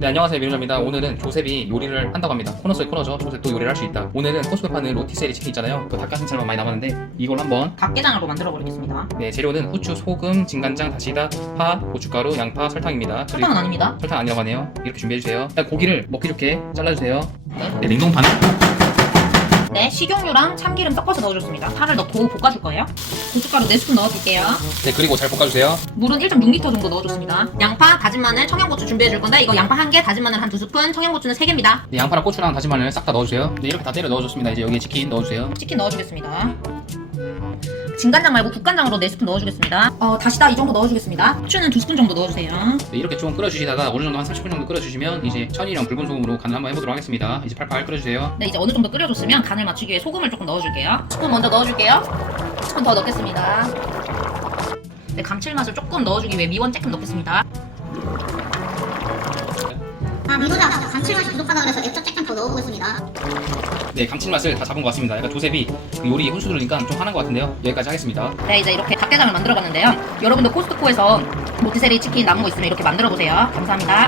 네 안녕하세요. 미루자입니다. 오늘은 조셉이 요리를 한다고 합니다. 코너 속의 코너죠. 조셉도 요리를 할 수 있다. 오늘은 코스프에 파는 로티세리 치킨 있잖아요. 그 닭가슴살만 많이 남았는데 이걸 한번 닭게장으로 만들어 버리겠습니다. 네 재료는 후추, 소금, 진간장, 다시다, 파, 고춧가루, 양파, 설탕입니다. 설탕은 아닙니다. 설탕 아니라고 하네요. 이렇게 준비해주세요. 일단 고기를 먹기 좋게 잘라주세요. 네. 네냉 동판에 네, 식용유랑 참기름 섞어서 넣어줬습니다. 파를 넣고 볶아줄 거예요. 고춧가루 4스푼 넣어줄게요. 네 그리고 잘 볶아주세요 물은 1.6리터 정도 넣어줬습니다. 양파, 다진 마늘, 청양고추 준비해줄 건데 이거 양파 1개, 다진 마늘 한 2스푼, 청양고추는 3개입니다. 네, 양파랑 고추랑 다진 마늘 싹 다 넣어주세요 네 이렇게 다 때려 넣어줬습니다 이제 여기에 치킨 넣어주세요 치킨 넣어주겠습니다. 진간장 말고 국간장으로 4스푼 넣어주겠습니다. 어, 다시다 이 정도 넣어주겠습니다. 후추는 2스푼 정도 넣어주세요. 네, 이렇게 좀 끓여주시다가 어느 정도 한 30분 정도 끓여주시면 이제 천이랑 붉은 소금으로 간을 한번 해보도록 하겠습니다 이제 팔팔 끓여주세요 네, 이제 어느 정도 끓여줬으면 간을 맞추기 위해 소금을 조금 넣어줄게요. 스푼 먼저 넣어줄게요. 스푼 더 넣겠습니다. 네, 감칠맛을 조금 넣어주기 위해 미원 조금 넣겠습니다. 아, 미도자 감칠맛이 부족하다 그래서 액젓 조금 더 넣어보겠습니다. 네 감칠맛을 다 잡은 것 같습니다 약간 조셉이 그 요리 훈수 들으니까 좀 화난 것 같은데요 여기까지 하겠습니다 네, 이제 이렇게 닭게장을 만들어 봤는데요. 여러분도 코스트코에서 모티세리 치킨 남은 거 있으면 이렇게 만들어 보세요. 감사합니다.